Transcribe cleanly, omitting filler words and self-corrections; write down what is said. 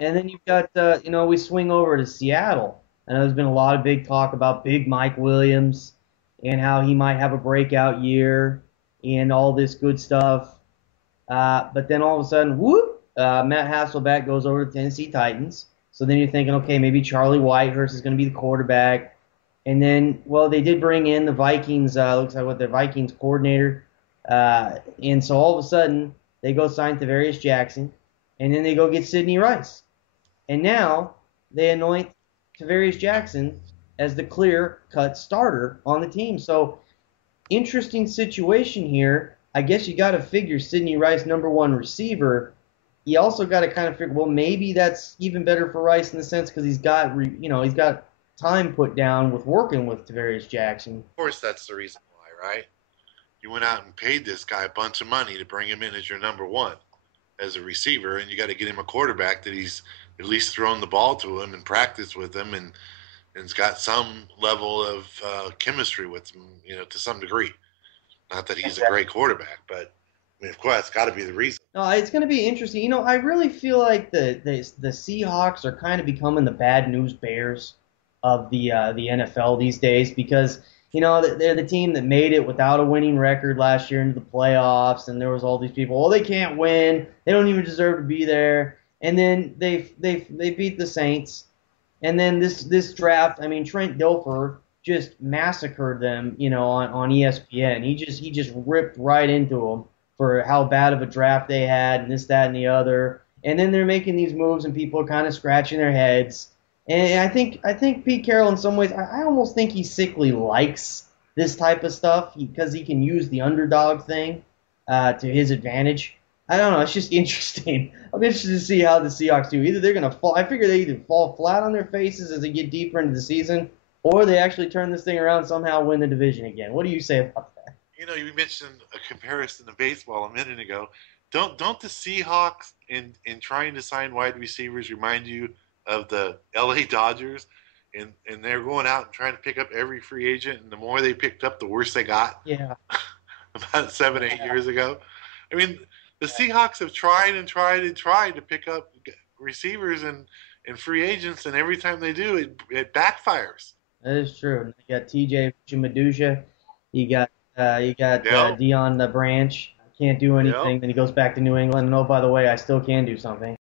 And then you've got, we swing over to Seattle. I know there's been a lot of big talk about Big Mike Williams and how he might have a breakout year and all this good stuff. But then all of a sudden, whoop, Matt Hasselbeck goes over to the Tennessee Titans. So then you're thinking, okay, maybe Charlie Whitehurst is going to be the quarterback. And then, well, they did bring in the Vikings, looks like what the Vikings coordinator. And so all of a sudden, they go sign Tavarius Jackson. And then they go get Sidney Rice. And now they anoint Tavarius Jackson as the clear-cut starter on the team. So interesting situation here. I guess you got to figure Sidney Rice, number one receiver. You also got to kind of figure, well, maybe that's even better for Rice in the sense because he's got time put down with working with Tavarius Jackson. Of course, that's the reason why, right? You went out and paid this guy a bunch of money to bring him in as your number one as a receiver, and you got to get him a quarterback that he's at least thrown the ball to him and practiced with him and's got some level of chemistry with him, to some degree. Not that he's a great quarterback, but I mean, of course, that's got to be the reason. No, it's going to be interesting. I really feel like the Seahawks are kind of becoming the bad news bears of the NFL these days because they're the team that made it without a winning record last year into the playoffs, and there was all these people, oh, they can't win, they don't even deserve to be there, and then they beat the Saints, and then this draft, I mean, Trent Dilfer just massacred them, on ESPN. He just ripped right into them for how bad of a draft they had, and this, that, and the other. And then they're making these moves, and people are kind of scratching their heads. And I think Pete Carroll, in some ways, I almost think he sickly likes this type of stuff because he can use the underdog thing to his advantage. I don't know. It's just interesting. I'm interested to see how the Seahawks do. Either they're going to fall. I figure they either fall flat on their faces as they get deeper into the season, or they actually turn this thing around and somehow win the division again. What do you say about that? You mentioned a comparison to baseball a minute ago. Don't the Seahawks in trying to sign wide receivers remind you of the LA Dodgers? And they're going out and trying to pick up every free agent, and the more they picked up, the worse they got. Yeah. About 7, 8 years ago. I mean, the Seahawks have tried and tried and tried to pick up receivers and free agents, and every time they do, it backfires. That is true. You got T.J. Maduja. You got Yep. Dion the Branch. Can't do Yep. anything. Then he goes back to New England. And oh, by the way, I still can do something.